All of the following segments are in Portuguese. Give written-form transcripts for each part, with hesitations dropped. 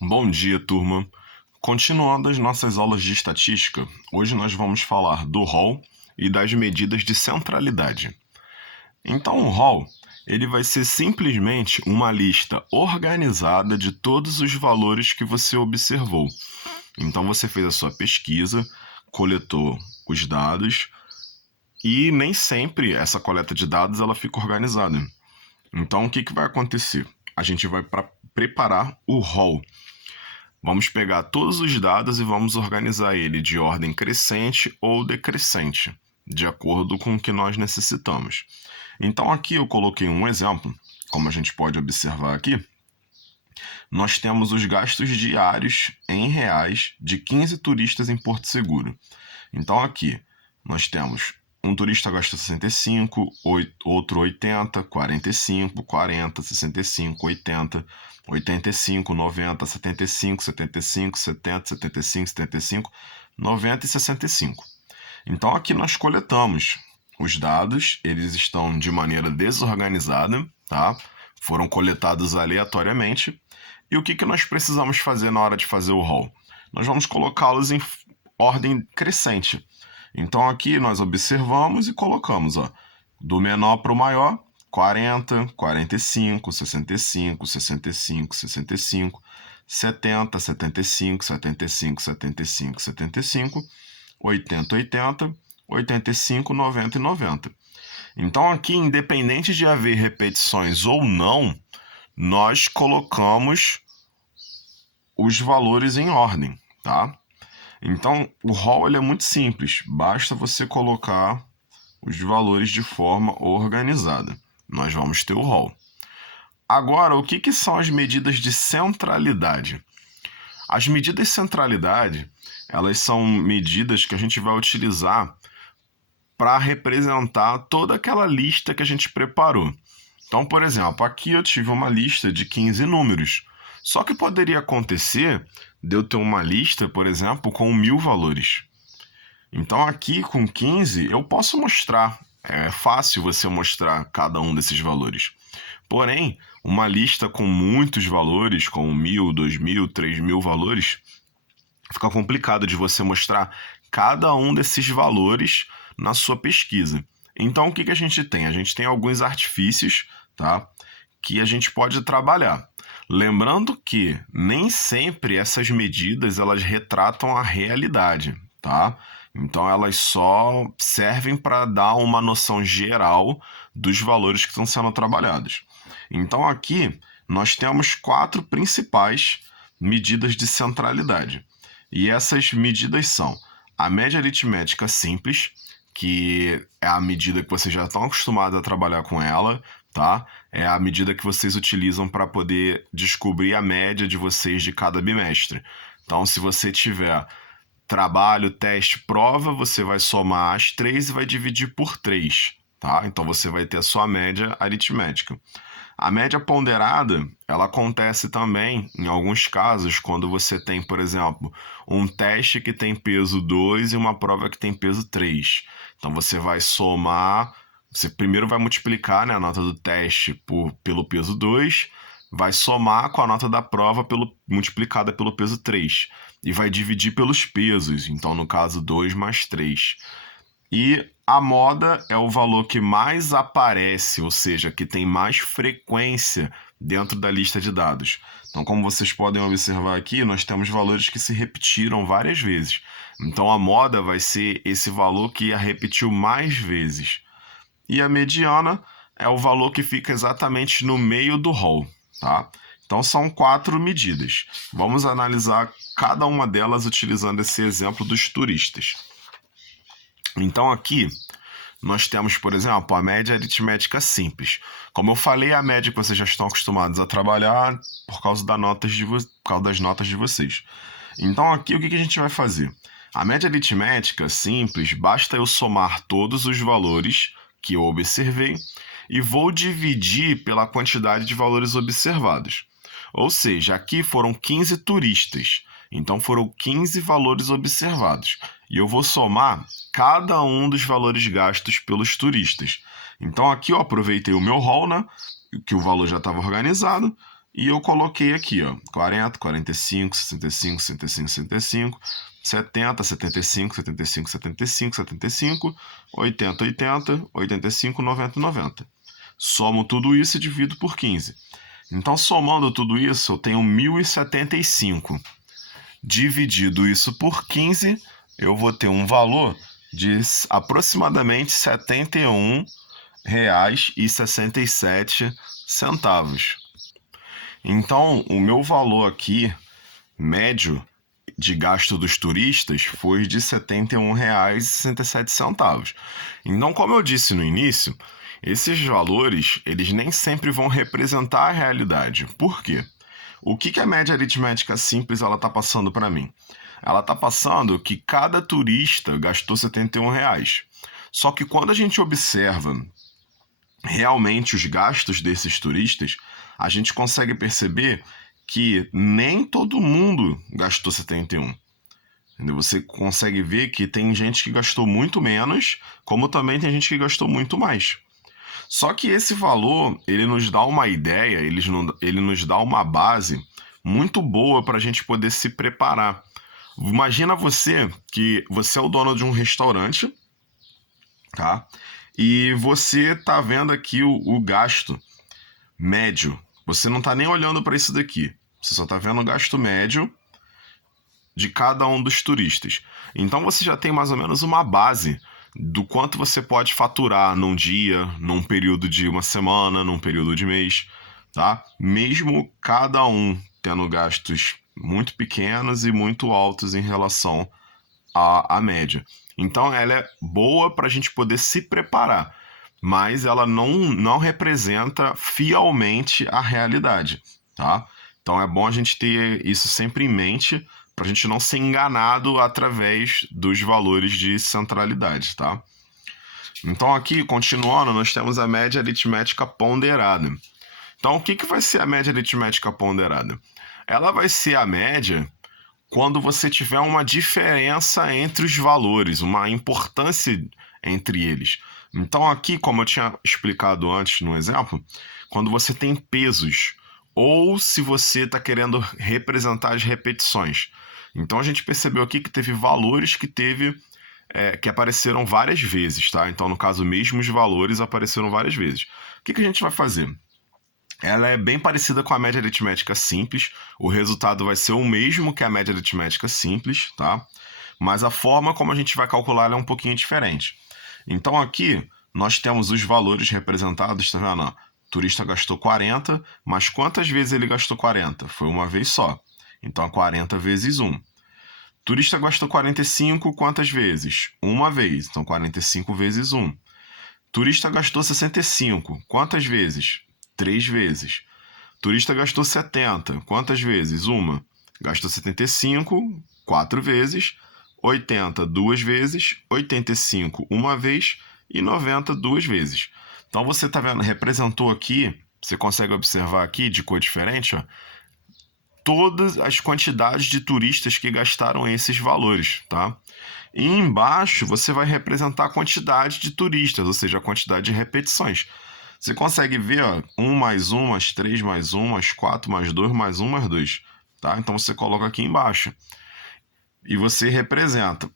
Bom dia, turma. Continuando as nossas aulas de estatística, hoje nós vamos falar do rol e das medidas de centralidade. Então, o rol, ele vai ser simplesmente uma lista organizada de todos os valores que você observou. Então, você fez a sua pesquisa, coletou os dados e nem sempre essa coleta de dados ela fica organizada. Então, o que vai acontecer? A gente vai preparar o rol. Vamos pegar todos os dados e vamos organizar ele de ordem crescente ou decrescente, de acordo com o que nós necessitamos. Então aqui eu coloquei um exemplo, como a gente pode observar aqui. Nós temos os gastos diários em reais de 15 turistas em Porto Seguro. Então aqui nós temos um turista gasta 65, outro 80, 45, 40, 65, 80, 85, 90, 75, 75, 70, 75, 75, 90 e 65. Então aqui nós coletamos os dados, eles estão de maneira desorganizada, tá? Foram coletados aleatoriamente. E o que nós precisamos fazer na hora de fazer o rol? Nós vamos colocá-los em ordem crescente. Então aqui nós observamos e colocamos, ó, do menor para o maior, 40, 45, 65, 65, 65, 70, 75, 75, 75, 75, 80, 80, 85, 90 e 90. Então aqui, independente de haver repetições ou não, nós colocamos os valores em ordem, tá? Então, o rol ele é muito simples, basta você colocar os valores de forma organizada. Nós vamos ter o rol. Agora, o que são as medidas de centralidade? As medidas de centralidade, elas são medidas que a gente vai utilizar para representar toda aquela lista que a gente preparou. Então, por exemplo, aqui eu tive uma lista de 15 números. Só que poderia acontecer de eu ter uma lista, por exemplo, com 1000 valores. Então aqui com 15 eu posso mostrar. É fácil você mostrar cada um desses valores. Porém, uma lista com muitos valores, com 1000, 2000, 3000 valores, fica complicado de você mostrar cada um desses valores na sua pesquisa. Então o que a gente tem? A gente tem alguns artifícios, tá? Que a gente pode trabalhar. Lembrando que nem sempre essas medidas elas retratam a realidade, tá? Então elas só servem para dar uma noção geral dos valores que estão sendo trabalhados. Então aqui nós temos 4 principais medidas de centralidade. E essas medidas são a média aritmética simples, que é a medida que vocês já estão acostumados a trabalhar com ela, tá? É a medida que vocês utilizam para poder descobrir a média de vocês de cada bimestre. Então, se você tiver trabalho, teste, prova, você vai somar as 3 e vai dividir por 3, tá? Então, você vai ter a sua média aritmética. A média ponderada, ela acontece também, em alguns casos, quando você tem, por exemplo, um teste que tem peso 2 e uma prova que tem peso 3. Então, você vai somar, você primeiro vai multiplicar, né, a nota do teste pelo peso 2, vai somar com a nota da prova multiplicada pelo peso 3 e vai dividir pelos pesos, então, no caso, 2 mais 3. E a moda é o valor que mais aparece, ou seja, que tem mais frequência dentro da lista de dados. Então, como vocês podem observar aqui, nós temos valores que se repetiram várias vezes. Então, a moda vai ser esse valor que a repetiu mais vezes. E a mediana é o valor que fica exatamente no meio do rol, tá? Então, são 4 medidas. Vamos analisar cada uma delas utilizando esse exemplo dos turistas. Então aqui nós temos, por exemplo, a média aritmética simples. Como eu falei, a média que vocês já estão acostumados a trabalhar por causa das notas de vocês. Então aqui o que a gente vai fazer? A média aritmética simples, basta eu somar todos os valores que eu observei e vou dividir pela quantidade de valores observados. Ou seja, aqui foram 15 turistas. Então foram 15 valores observados. E eu vou somar cada um dos valores gastos pelos turistas. Então aqui eu aproveitei o meu rol, né? Que o valor já estava organizado. E eu coloquei aqui, ó, 40, 45, 65, 65, 65, 70, 75, 75, 75, 75, 80, 80, 85, 90, 90. Somo tudo isso e divido por 15. Então, somando tudo isso, eu tenho 1075. Dividido isso por 15, eu vou ter um valor de aproximadamente R$ 71,67. Então, o meu valor aqui, médio, de gasto dos turistas foi de R$ 71,67. Então, como eu disse no início, esses valores, eles nem sempre vão representar a realidade. Por quê? O que a média aritmética simples ela está passando para mim? Ela está passando que cada turista gastou R$ 71. Só que quando a gente observa realmente os gastos desses turistas, a gente consegue perceber que nem todo mundo gastou 71. Você consegue ver que tem gente que gastou muito menos, como também tem gente que gastou muito mais. Só que esse valor, ele nos dá uma ideia, ele nos dá uma base muito boa para a gente poder se preparar. Imagina você que você é o dono de um restaurante, tá? E você tá vendo aqui o gasto médio. Você não tá nem olhando para isso daqui. Você só tá vendo o gasto médio de cada um dos turistas. Então você já tem mais ou menos uma base do quanto você pode faturar num dia, num período de uma semana, num período de mês, tá? Mesmo cada um tendo gastos muito pequenos e muito altos em relação à média. Então ela é boa para a gente poder se preparar, mas ela não representa fielmente a realidade, tá? Então é bom a gente ter isso sempre em mente para a gente não ser enganado através dos valores de centralidade, tá? Então aqui, continuando, nós temos a média aritmética ponderada. Então o que vai ser a média aritmética ponderada? Ela vai ser a média quando você tiver uma diferença entre os valores, uma importância entre eles. Então aqui, como eu tinha explicado antes no exemplo, quando você tem pesos, ou se você está querendo representar as repetições. Então a gente percebeu aqui que teve valores que apareceram várias vezes, tá? Então, no caso, mesmos valores apareceram várias vezes. O que a gente vai fazer? Ela é bem parecida com a média aritmética simples. O resultado vai ser o mesmo que a média aritmética simples, tá? Mas a forma como a gente vai calcular ela é um pouquinho diferente. Então aqui nós temos os valores representados, tá vendo? O turista gastou 40, mas quantas vezes ele gastou 40? Foi uma vez só. Então 40 vezes 1. Turista gastou 45, quantas vezes? Uma vez. Então 45 vezes 1. Turista gastou 65, quantas vezes? 3 vezes. Turista gastou 70, quantas vezes? Uma. Gastou 75, 4 vezes. 80, 2 vezes. 85, uma vez. E 90, 2 vezes. Então você está vendo, representou aqui, você consegue observar aqui de cor diferente, ó, todas as quantidades de turistas que gastaram esses valores, tá? E embaixo você vai representar a quantidade de turistas, ou seja, a quantidade de repetições. Você consegue ver, ó, 1 mais 1, mais 3 mais 1, mais 4 mais 2, mais 1 mais 2, tá? Então você coloca aqui embaixo. E você representa.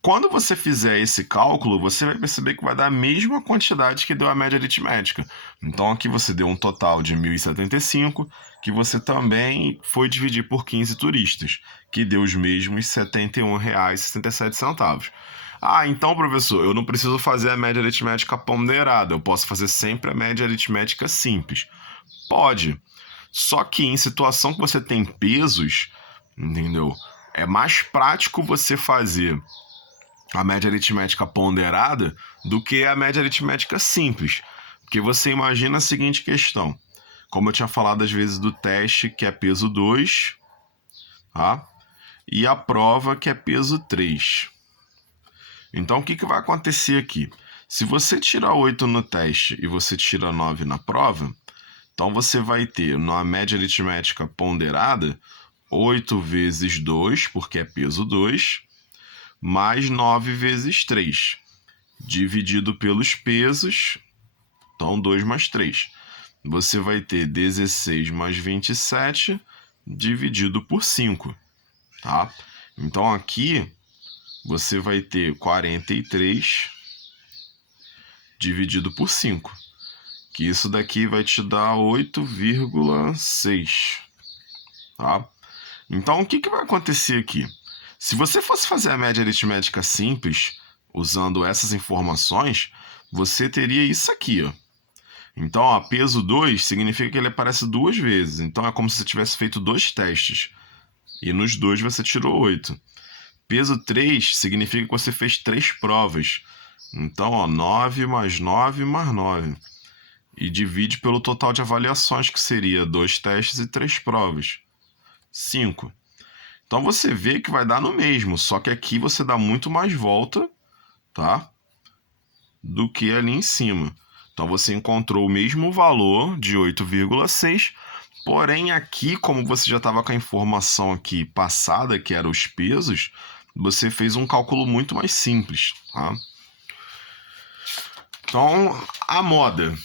Quando você fizer esse cálculo, você vai perceber que vai dar a mesma quantidade que deu a média aritmética. Então aqui você deu um total de 1075, que você também foi dividir por 15 turistas, que deu os mesmos R$ 71,67. Ah, então, professor, eu não preciso fazer a média aritmética ponderada, eu posso fazer sempre a média aritmética simples. Pode. Só que em situação que você tem pesos, entendeu? É mais prático você fazer a média aritmética ponderada do que a média aritmética simples. Porque você imagina a seguinte questão. Como eu tinha falado às vezes do teste, que é peso 2, tá? E a prova, que é peso 3. Então, o que vai acontecer aqui? Se você tira 8 no teste e você tira 9 na prova, então você vai ter, na média aritmética ponderada, 8 vezes 2, porque é peso 2, mais 9 vezes 3, dividido pelos pesos, então 2 mais 3. você vai ter 16 mais 27 dividido por 5, tá? Então aqui você vai ter 43 dividido por 5, que isso daqui vai te dar 8,6, tá? Então o que vai acontecer aqui? Se você fosse fazer a média aritmética simples, usando essas informações, você teria isso aqui, ó. Então, ó, peso 2 significa que ele aparece 2 vezes. Então, é como se você tivesse feito 2 testes. E nos 2 você tirou 8. Peso 3 significa que você fez 3 provas. Então, ó, 9 mais 9 mais 9. E divide pelo total de avaliações, que seria 2 testes e 3 provas. 5. Então, você vê que vai dar no mesmo, só que aqui você dá muito mais volta, tá? Do que ali em cima. Então você encontrou o mesmo valor de 8,6, porém aqui, como você já estava com a informação aqui passada, que eram os pesos, você fez um cálculo muito mais simples, tá? Então, a moda.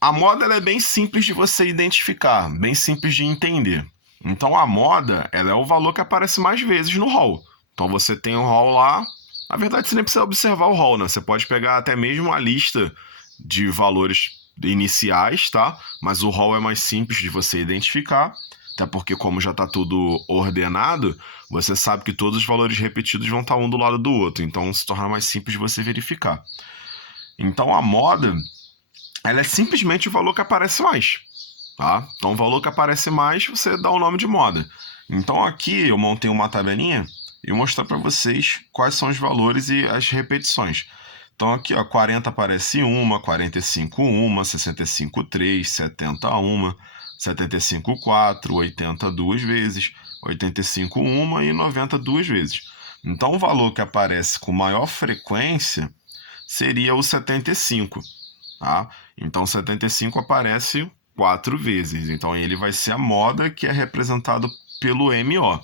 A moda ela é bem simples de você identificar, bem simples de entender. Então a moda ela é o valor que aparece mais vezes no hall. Então você tem um hall lá. Na verdade, você nem precisa observar o hall, né? Você pode pegar até mesmo a lista de valores iniciais, tá? Mas o hall é mais simples de você identificar, até porque como já está tudo ordenado, você sabe que todos os valores repetidos vão estar um do lado do outro, então se torna mais simples de você verificar. Então a moda, ela é simplesmente o valor que aparece mais, tá? Então o valor que aparece mais, você dá o nome de moda. Então aqui eu montei uma tabelinha e mostrar para vocês quais são os valores e as repetições. Então aqui, ó, 40 aparece uma, 45 uma, 65 3, 70 uma, 75 4, 80 duas vezes, 85 uma e 90 duas vezes. Então o valor que aparece com maior frequência seria o 75, tá? Então 75 aparece 4 vezes. Então ele vai ser a moda, que é representado pelo MO.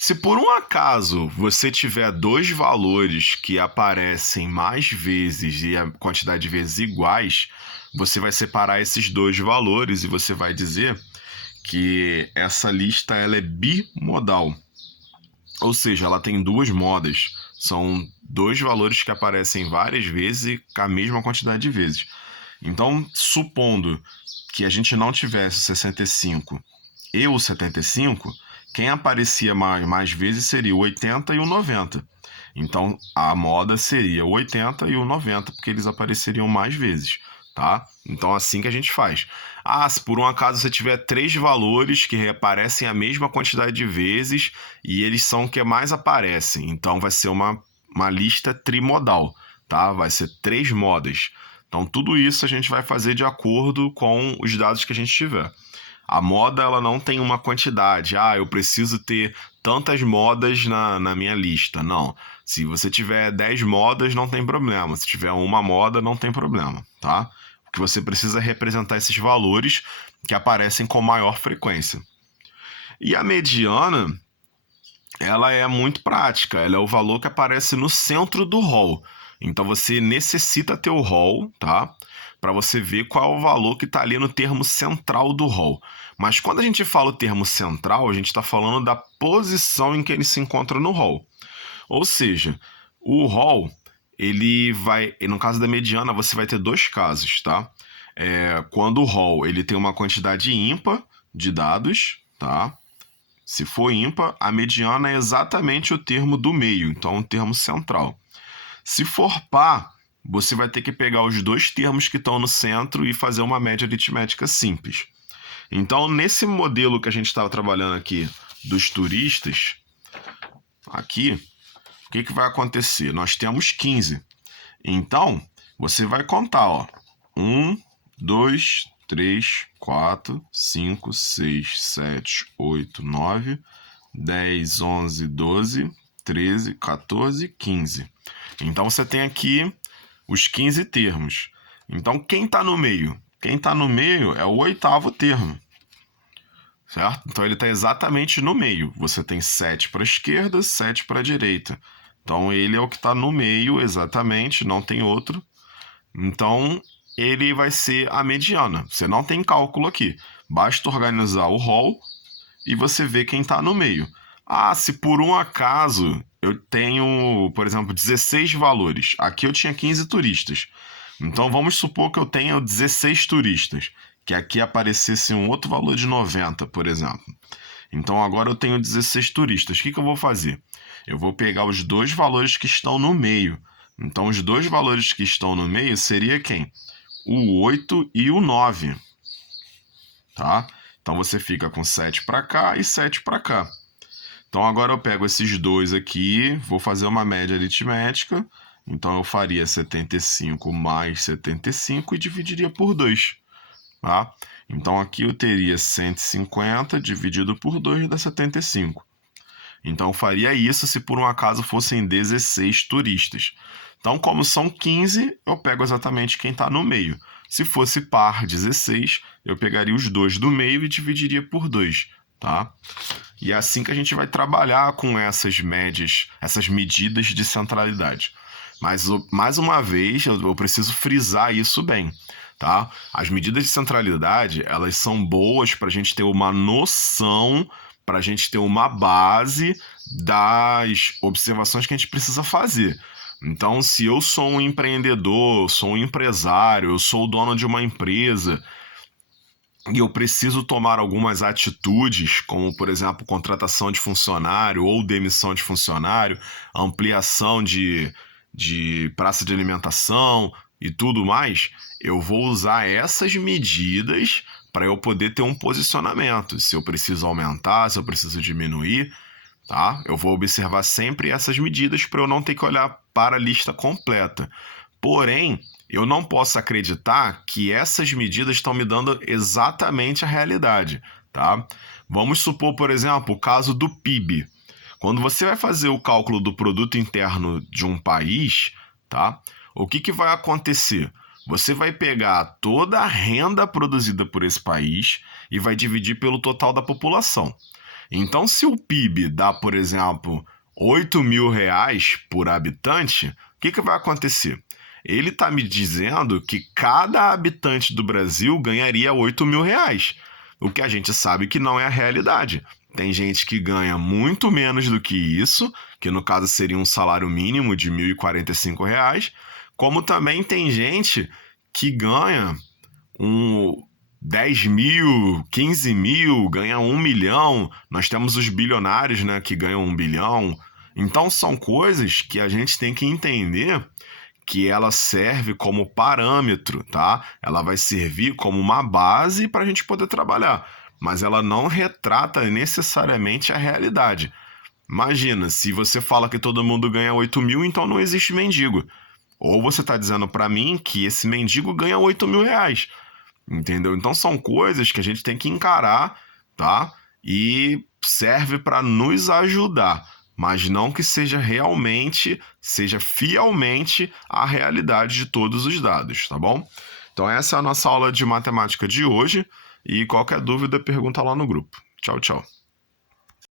Se por um acaso você tiver dois valores que aparecem mais vezes e a quantidade de vezes iguais, você vai separar esses dois valores e você vai dizer que essa lista ela é bimodal. Ou seja, ela tem duas modas. São dois valores que aparecem várias vezes e com a mesma quantidade de vezes. Então, supondo que a gente não tivesse o 65 e o 75, quem aparecia mais vezes seria o 80 e o 90. Então, a moda seria o 80 e o 90, porque eles apareceriam mais vezes, tá? Então, assim que a gente faz. Ah, se por um acaso você tiver três valores que reaparecem a mesma quantidade de vezes e eles são o que mais aparecem, então vai ser uma lista trimodal, tá? Vai ser 3 modas. Então, tudo isso a gente vai fazer de acordo com os dados que a gente tiver. A moda, ela não tem uma quantidade. Ah, eu preciso ter tantas modas na minha lista. Não. Se você tiver 10 modas, não tem problema. Se tiver uma moda, não tem problema, tá? O que você precisa é representar esses valores que aparecem com maior frequência. E a mediana, ela é muito prática. Ela é o valor que aparece no centro do hall. Então você necessita ter o hall, tá? Para você ver qual é o valor que está ali no termo central do hall. Mas quando a gente fala o termo central, a gente está falando da posição em que ele se encontra no hall. Ou seja, o hall, ele vai... No caso da mediana, você vai ter dois casos, tá? Quando o hall ele tem uma quantidade ímpar de dados, tá? Se for ímpar, a mediana é exatamente o termo do meio, então o termo central. Se for par, você vai ter que pegar os dois termos que estão no centro e fazer uma média aritmética simples. Então, nesse modelo que a gente estava trabalhando aqui dos turistas, aqui, o que vai acontecer? Nós temos 15. Então, você vai contar, ó. 1, 2, 3, 4, 5, 6, 7, 8, 9, 10, 11, 12, 13, 14, 15. Então você tem aqui os 15 termos. Então quem está no meio? Quem está no meio é o oitavo termo, certo? Então ele está exatamente no meio. Você tem 7 para a esquerda, 7 para a direita. Então ele é o que está no meio exatamente, não tem outro. Então ele vai ser a mediana. Você não tem cálculo aqui. Basta organizar o rol e você vê quem está no meio. Ah, se por um acaso eu tenho, por exemplo, 16 valores. Aqui eu tinha 15 turistas. Então vamos supor que eu tenha 16 turistas. Que aqui aparecesse um outro valor de 90, por exemplo. Então agora eu tenho 16 turistas. O que eu vou fazer? Eu vou pegar os dois valores que estão no meio. Então os dois valores que estão no meio seria quem? O 8 e o 9. Tá? Então você fica com 7 para cá e 7 para cá. Então agora eu pego esses dois aqui, vou fazer uma média aritmética. Então eu faria 75 mais 75 e dividiria por 2. Tá? Então aqui eu teria 150 dividido por 2 dá 75. Então eu faria isso se por um acaso fossem 16 turistas. Então, como são 15, eu pego exatamente quem está no meio. Se fosse par 16, eu pegaria os dois do meio e dividiria por 2. Tá? E é assim que a gente vai trabalhar com essas médias, essas medidas de centralidade. Mas, mais uma vez, eu preciso frisar isso bem. Tá? As medidas de centralidade, elas são boas para a gente ter uma noção, para a gente ter uma base das observações que a gente precisa fazer. Então, se eu sou um empreendedor, sou um empresário, eu sou o dono de uma empresa e eu preciso tomar algumas atitudes, como, por exemplo, contratação de funcionário ou demissão de funcionário, ampliação de praça de alimentação e tudo mais, eu vou usar essas medidas para eu poder ter um posicionamento. Se eu preciso aumentar, se eu preciso diminuir, tá? Eu vou observar sempre essas medidas para eu não ter que olhar para a lista completa. Porém, eu não posso acreditar que essas medidas estão me dando exatamente a realidade, tá? Vamos supor, por exemplo, o caso do PIB. Quando você vai fazer o cálculo do produto interno de um país, tá? O que vai acontecer? Você vai pegar toda a renda produzida por esse país e vai dividir pelo total da população. Então, se o PIB dá, por exemplo, 8 mil reais por habitante, o que vai acontecer? Ele está me dizendo que cada habitante do Brasil ganharia 8 mil reais, o que a gente sabe que não é a realidade. Tem gente que ganha muito menos do que isso, que no caso seria um salário mínimo de R$ 1.045, como também tem gente que ganha 10 mil, 15 mil, ganha 1 milhão. Nós temos os bilionários, né, que ganham 1 bilhão. Então são coisas que a gente tem que entender que ela serve como parâmetro, tá? Ela vai servir como uma base para a gente poder trabalhar, mas ela não retrata necessariamente a realidade. Imagina, se você fala que todo mundo ganha 8 mil, então não existe mendigo. Ou você está dizendo para mim que esse mendigo ganha 8 mil reais. Entendeu? Então são coisas que a gente tem que encarar, tá? E serve para nos ajudar, mas não que seja realmente, seja fielmente a realidade de todos os dados, tá bom? Então essa é a nossa aula de matemática de hoje e qualquer dúvida pergunta lá no grupo. Tchau, tchau.